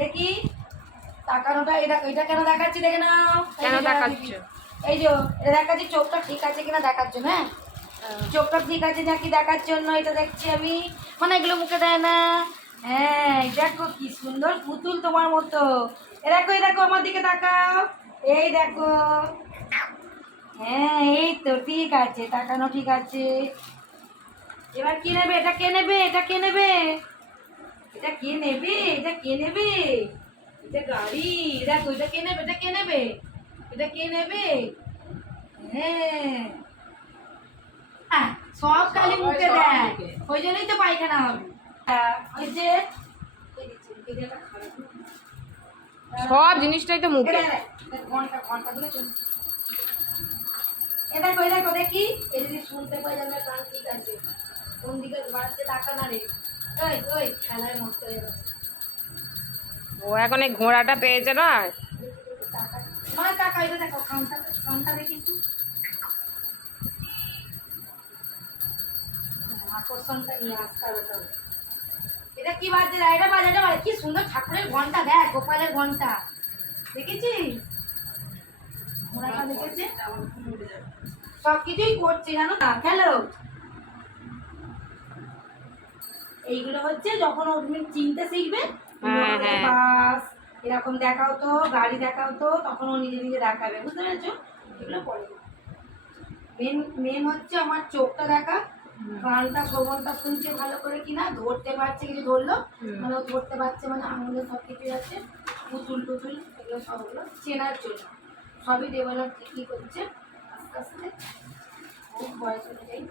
দেখি তাকানোটা এটা কেন দেখাচ্ছি দেখে নাও। কেন দেখাচ্ছ? এই যে এটা দেখাচ্ছি চোখটা ঠিক আছে কিনা দেখার জন্য। হ্যাঁ চোখটা ঠিক আছে নাকি দেখার জন্য এটা দেখছি আমি। মানে এগুলো মুখে দেয় না। হ্যাঁ দেখো কি সুন্দর পুতুল তোমার মতো। এই দেখো আমার দিকে তাকাও। এই দেখো। হ্যাঁ এই তো ঠিক আছে তাকানো ঠিক আছে। এবার কে নেবে এটা কে নেবে এটা কে নেবে এটা কে নেবে এটা কে নেবে এটা গাড়ি। দেখো এটা কে নেবে এটা কে নেবে এটা কে নেবে। হ্যাঁ সব খালি মুখে দেয় ওই জন্যই তো পায়খানা হবে। ওই যে সব জিনিসটাই তো মুখে। ঘন্টা ঘন্টা গুলো চলছে। এ দেখো দেখি এই যদি শুনতে পাই যাবে গান ঠিক আছে কোন দিকে বাড়ছে টাকা না রে। ওই ওই খেলায় মস্ত হয়ে গেছে। ও এখন এই ঘোড়াটা পেয়েছে না। টাকা টাকা এটা দেখো কাউন্টার কাউন্টার দেখি একটু আকর্ষণটা নিয়ে আসতে হবে তো। এটা কি বাজে এটা বাজে এটা বাজে কি সুন্দর ঠাকুরের ঘন্টা দেখ গোপালের ঘন্টা দেখেছিস ঘোড়াটা দেখেছে সব কিছুই করছে জানো না। হ্যালো এইগুলো হচ্ছে যখন তুমি চিনতে শিখবে বাস এরকম দেখাও তো গাড়ি দেখাও তো তখন ও নিজে নিজে দেখাবে বুঝতে পেরেছো। এগুলো পরে মেন মেন হচ্ছে আমার চোখটা দেখা গানটা শ্রবণটা শুনছে ভালো করে কিনা ধরতে পারছে কিছু ধরলো মানে ও ধরতে পারছে মানে আঙুলে সব কিছু আছে পুতুল টুতুল এগুলো সবগুলো চেনার জন্য সবই ডেভেলপ ঠিকই করছে আস্তে আস্তে খুব বয়স অনুযায়ী।